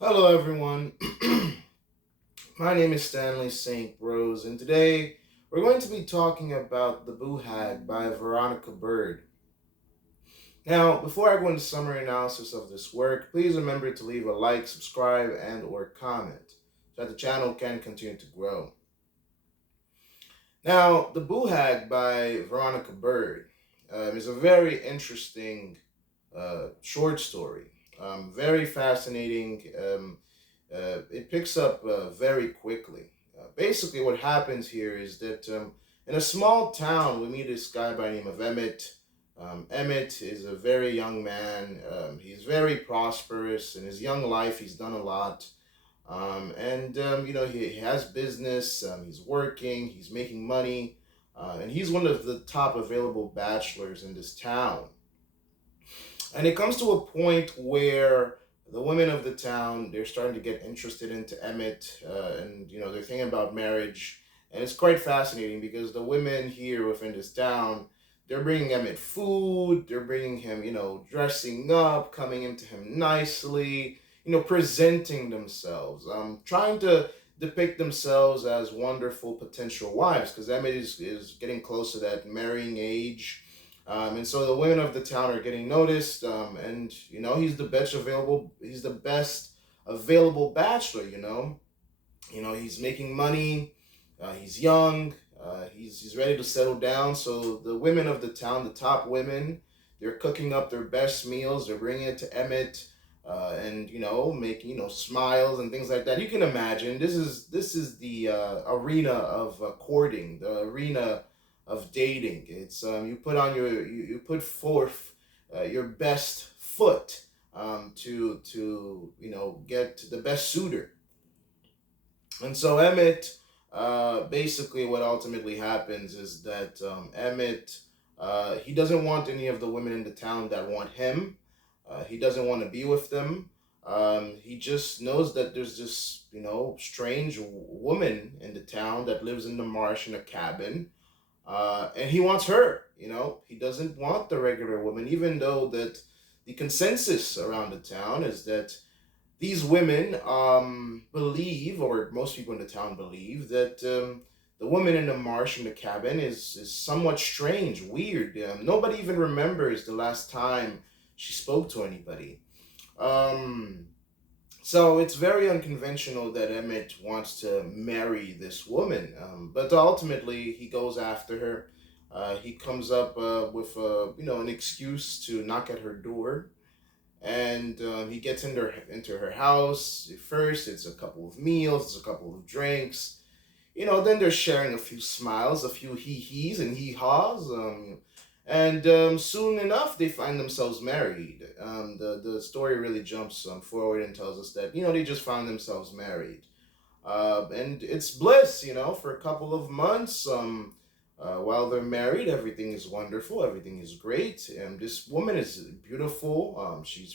Hello, everyone. My name is Stanley St. Rose, and today we're going to be talking about The Boo Hag by Veronica Byrd. Now, before I go into summary analysis of this work, please remember to leave a like, subscribe, and/or comment so that the channel can continue to grow. Now, The Boo Hag by Veronica Byrd is a very interesting short story. Very fascinating. It picks up very quickly. Basically, what happens here is that in a small town, we meet this guy by the name of Emmett. Emmett is a very young man. He's very prosperous in his young life. He's done a lot. He has business. He's working. He's making money. And he's one of the top available bachelors in this town. And it comes to a point where the women of the town, they're starting to get interested into Emmett, and they're thinking about marriage. And it's quite fascinating because the women here within this town, they're bringing Emmett food, they're bringing him, dressing up, coming into him nicely, presenting themselves, trying to depict themselves as wonderful potential wives because Emmett is getting close to that marrying age. And so the women of the town are getting noticed, and He's the best available bachelor. He's making money. He's young. He's ready to settle down. So the women of the town, the top women, they're cooking up their best meals. They're bringing it to Emmett, and making smiles and things like that. You can imagine this is the arena of courting, the arena of dating. It's you put forth your best foot to get the best suitor. And so Emmett, basically, what ultimately happens is that Emmett, he doesn't want any of the women in the town that want him. He doesn't want to be with them. He just knows that there's this, strange woman in the town that lives in the marsh in a cabin, and he wants her. He doesn't want the regular woman, even though that the consensus around the town is that these women believe, or most people in the town believe, that the woman in the marsh in the cabin is somewhat strange, weird. Nobody even remembers the last time she spoke to anybody. Um, so it's very unconventional that Emmett wants to marry this woman, but ultimately he goes after her. He comes up with an excuse to knock at her door, and he gets into her house. First, it's a couple of meals, it's a couple of drinks. Then they're sharing a few smiles, a few hee-hees and hee-haws. And soon enough, they find themselves married. The story really jumps forward and tells us that, they just found themselves married. And it's bliss, for a couple of months. While they're married, everything is wonderful, everything is great. This woman is beautiful.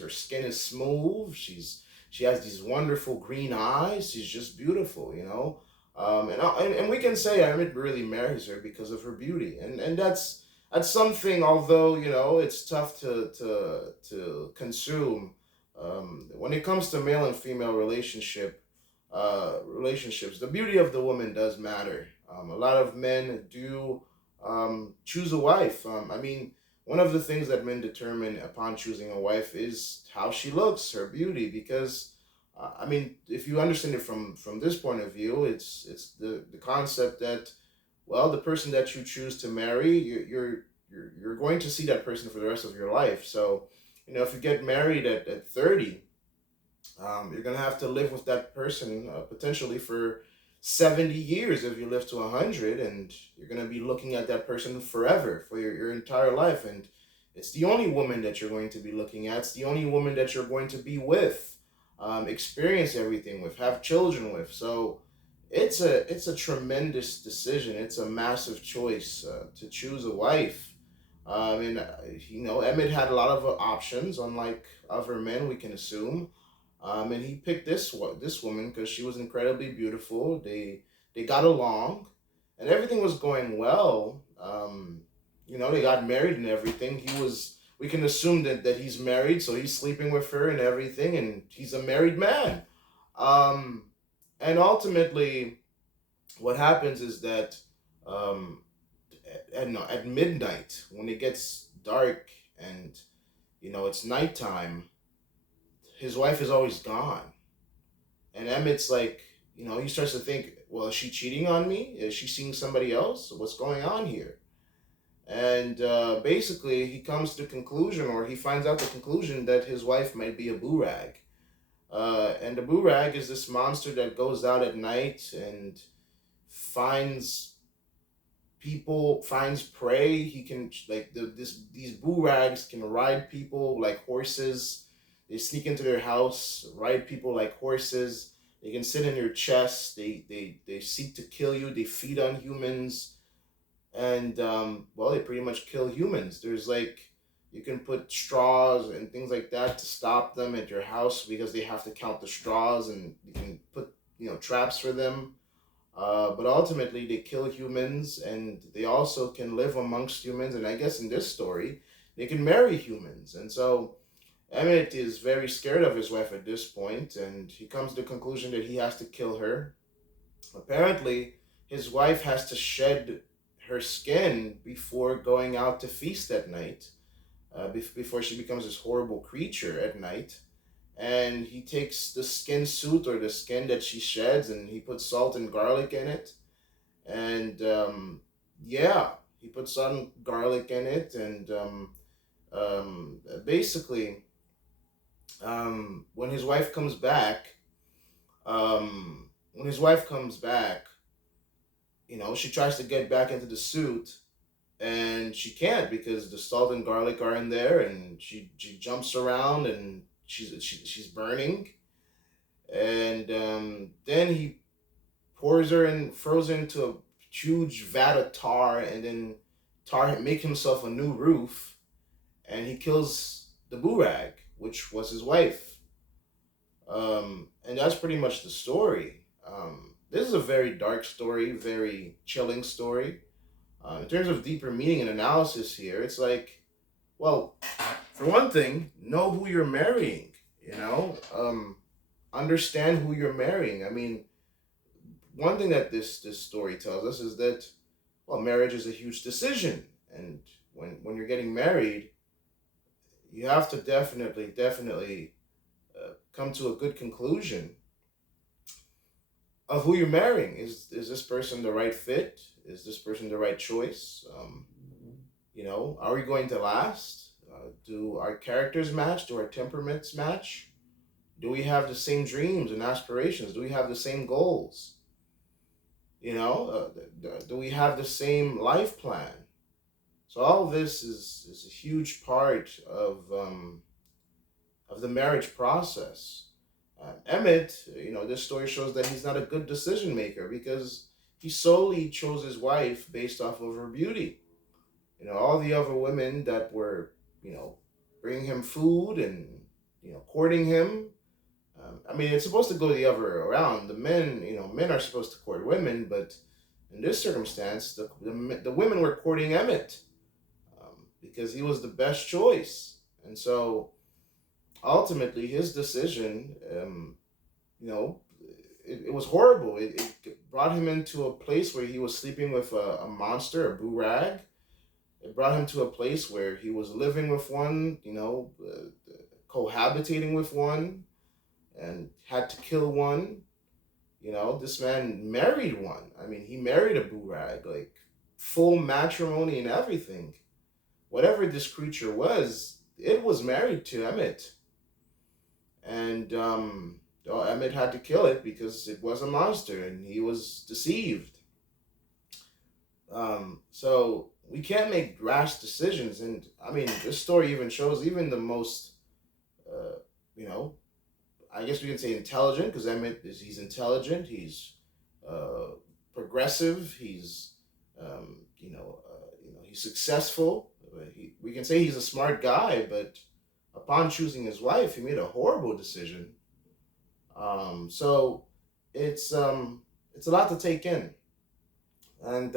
Her skin is smooth. She has these wonderful green eyes. She's just beautiful, and we can say Emmett really marries her because of her beauty, and that's something. Although it's tough to consume. When it comes to male and female relationships, the beauty of the woman does matter. A lot of men do choose a wife. One of the things that men determine upon choosing a wife is how she looks, her beauty. Because, if you understand it from this point of view, it's the concept that, well, the person that you choose to marry, you're going to see that person for the rest of your life. So, if you get married at 30, you're gonna have to live with that person potentially for 70 years if you live to 100, and you're gonna be looking at that person forever for your entire life. And it's the only woman that you're going to be looking at. It's the only woman that you're going to be with, experience everything with, have children with. So it's a tremendous decision. It's a massive choice to choose a wife. Emmett had a lot of options, unlike other men, we can assume. And he picked this woman because she was incredibly beautiful. They got along, and everything was going well. They got married and everything. He was we can assume that he's married, so he's sleeping with her and everything, and he's a married man. Um, and ultimately, what happens is that um, at midnight, when it gets dark and it's nighttime, his wife is always gone. And Emmett's like, he starts to think, well, is she cheating on me? Is she seeing somebody else? What's going on here? And basically, he comes to the conclusion, or he finds out the conclusion, that his wife might be a burag. And the burag is this monster that goes out at night and finds people, finds prey. He can, like, these burags can ride people like horses. They sneak into their house, ride people like horses. They can sit in your chest. They seek to kill you. They feed on humans. And well, they pretty much kill humans. There's like, you can put straws and things like that to stop them at your house, because they have to count the straws, and you can put traps for them. But ultimately, they kill humans, and they also can live amongst humans. And I guess in this story, they can marry humans. And so Emmett is very scared of his wife at this point, and he comes to the conclusion that he has to kill her. Apparently, his wife has to shed her skin before going out to feast at night, before she becomes this horrible creature at night. And he takes the skin suit, or the skin that she sheds, and he puts salt and garlic in it. And yeah, he puts salt and garlic in it. And basically, when his wife comes back, when his wife comes back, she tries to get back into the suit, and she can't, because the salt and garlic are in there, and she jumps around, and she's burning. And then he pours her and throws her into a huge vat of tar, and then tar make himself a new roof, and he kills the burag, which was his wife. And that's pretty much the story. This is a very dark story, very chilling story. In terms of deeper meaning and analysis here, it's like, well, for one thing, know who you're marrying. Understand who you're marrying. I mean, one thing that this story tells us is that, well, marriage is a huge decision, and when you're getting married, you have to definitely come to a good conclusion of who you're marrying. Is this person the right fit? Is this person the right choice? Are we going to last? Do our characters match? Do our temperaments match? Do we have the same dreams and aspirations? Do we have the same goals? Do we have the same life plan? So all of this is a huge part of the marriage process. Emmett, this story shows that he's not a good decision maker, because he solely chose his wife based off of her beauty. All the other women that were, bringing him food and, courting him. I mean, it's supposed to go the other around. The men, men are supposed to court women, but in this circumstance, the women were courting Emmett, because he was the best choice. And so ultimately, his decision, you know, it was horrible. It brought him into a place where he was sleeping with a monster, a burag. It brought him to a place where he was living with one, cohabitating with one, and had to kill one. This man married one. I mean, he married a burag, like full matrimony and everything. Whatever this creature was, it was married to Emmett. And Emmett had to kill it because it was a monster and he was deceived. So we can't make rash decisions. And I mean, this story even shows even the most, I guess we can say intelligent, because he's intelligent, he's progressive, he's, he's successful. We can say he's a smart guy, but upon choosing his wife, he made a horrible decision. So it's a lot to take in, and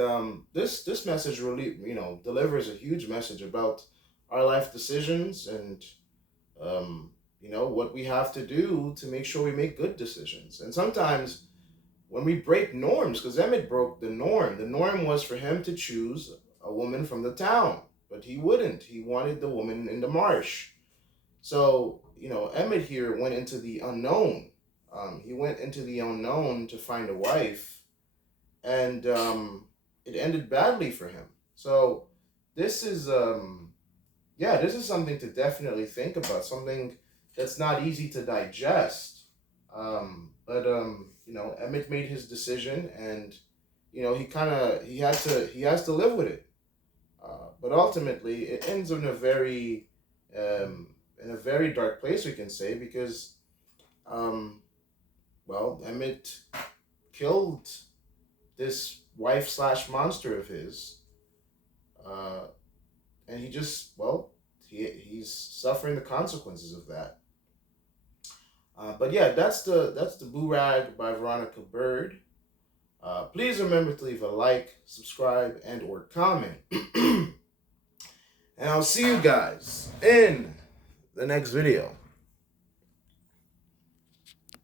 this message really delivers a huge message about our life decisions and what we have to do to make sure we make good decisions. And sometimes when we break norms, because Emmett broke the norm. The norm was for him to choose a woman from the town, but he wouldn't. He wanted the woman in the marsh. So, Emmett here went into the unknown. He went into the unknown to find a wife, and it ended badly for him. So, this is, this is something to definitely think about, something that's not easy to digest. But Emmett made his decision, and he has to live with it. But ultimately, it ends um, in a very dark place, we can say, because Emmett killed this wife slash monster of his, uh, and he's suffering the consequences of that. But yeah, that's the Boo Rag by Veronica Byrd. Please remember to leave a like, subscribe, and or comment. And I'll see you guys in the next video.